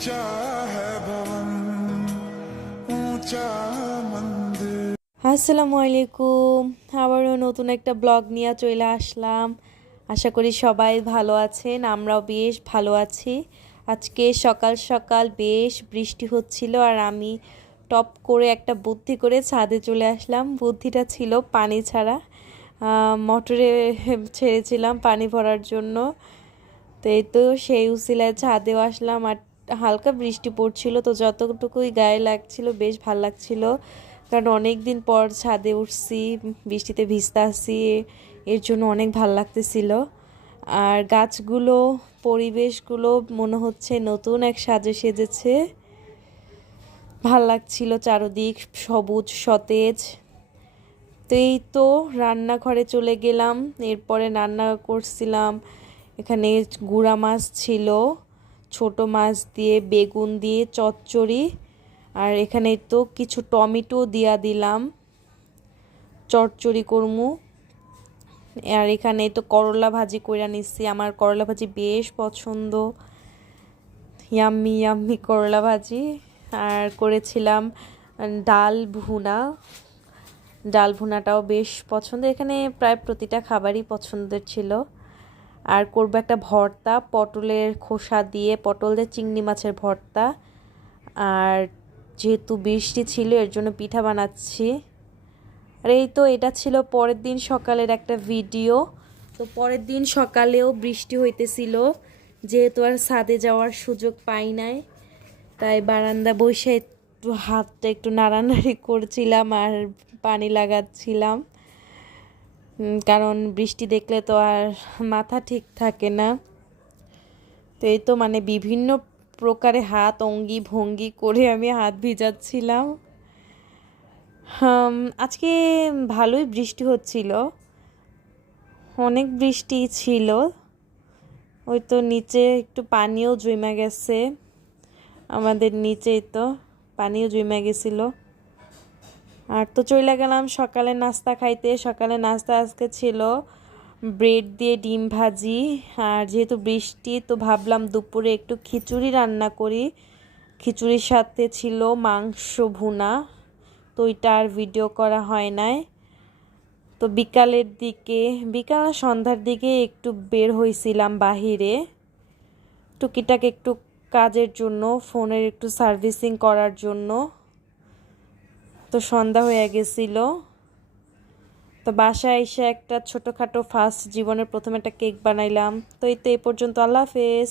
ऊंचा है भवन ऊंचा मंदिर। আসসালামু আলাইকুম। আবারও নতুন একটা ব্লগ নিয়ে চলে আসলাম। আশা করি সবাই ভালো আছেন, আমরাও বেশ ভালো আছি। আজকে সকাল সকাল বেশ বৃষ্টি হচ্ছিল আর আমি টপ করে একটা বুদ্ধি করে ছাদে চলে আসলাম। বুদ্ধিটা ছিল পানি ছাড়া, মোটরে ছেড়েছিলাম পানি ভরার জন্য। তো এই তো সেই উসিলায় ছাদেও আসলাম আর হালকা বৃষ্টি পড়ছিল, তো যতটুকুই গায়ে লাগছিল বেশ ভাল লাগছিল, কারণ অনেক দিন পর ছাদে উঠছি, বৃষ্টিতে ভিজতে আসছি, এর জন্য অনেক ভাল লাগতেছিল। আর গাছগুলো, পরিবেশগুলো মনে হচ্ছে নতুন এক সাজে সেজেছে, ভাল লাগছিল, চারদিক সবুজ সতেজ। তো এই তো রান্নাঘরে চলে গেলাম, এরপরে রান্না করছিলাম। এখানে গুঁড়া মাছ ছিল, ছোট মাছ দিয়ে বেগুন দিয়ে চচ্চড়ি, আর এখানে তো কিছু টমেটো দিয়া দিলাম, চচ্চড়ি করমু। আর এখানে তো করলা ভাজি কইরা নিচ্ছি, আমার করলা ভাজি বেশ পছন্দ, ইয়াম্মি ইয়াম্মি করলা ভাজি। আর করেছিলাম ডাল ভুনা, ডাল ভুনাটাও বেশ পছন্দ, এখানে প্রায় প্রতিটা খাবারই পছন্দের ছিল। আর করবো একটা ভর্তা, পটলের খোসা দিয়ে, পটল দিয়ে চিংড়ি মাছের ভর্তা। আর যেহেতু বৃষ্টি ছিল এর জন্য পিঠা বানাচ্ছি। আর এই তো এটা ছিল পরের দিন সকালের একটা ভিডিও। তো পরের দিন সকালেও বৃষ্টি হইতেছিল, যেহেতু আর ছাদে যাওয়ার সুযোগ পাই নাই, তাই বারান্দা বসে একটু হাতটা একটু নাড়ানাড়ি করছিলাম আর পানি লাগাচ্ছিলাম, কারণ বৃষ্টি দেখলে তো আর মাথা ঠিক থাকে না। তো এই তো মানে বিভিন্ন প্রকারে হাত অঙ্গি ভঙ্গি করে আমি হাত ভিজাচ্ছিলাম। আজকে ভালোই বৃষ্টি হচ্ছিল, অনেক বৃষ্টি ছিল। ওই তো নিচে একটু পানিও জমে গেছে, আমাদের নিচেই তো পানিও জমে গেছিলো। আর তো চলে গেলাম সকালে নাস্তা খাইতে। সকালে নাস্তা আজকে ছিল ব্রেড দিয়ে ডিম ভাজি, আর যেহেতু বৃষ্টি তো ভাবলাম দুপুরে একটু খিচুড়ি রান্না করি। খিচুড়ির সাথে ছিল মাংস ভুনা, তো ওইটা আর ভিডিও করা হয় নাই। তো বিকাল সন্ধ্যার দিকে একটু বের হয়েছিলাম বাহিরে, টুকিটাক একটু কাজের জন্য, ফোনের একটু সার্ভিসিং করার জন্য। তো সন্ধ্যা হয়ে গেছিল, তো বাসায় এসে একটা ছোটোখাটো ফার্স্ট জীবনের প্রথম একটা কেক বানাইলাম। তো এই পর্যন্ত, আল্লাহ হাফেজ।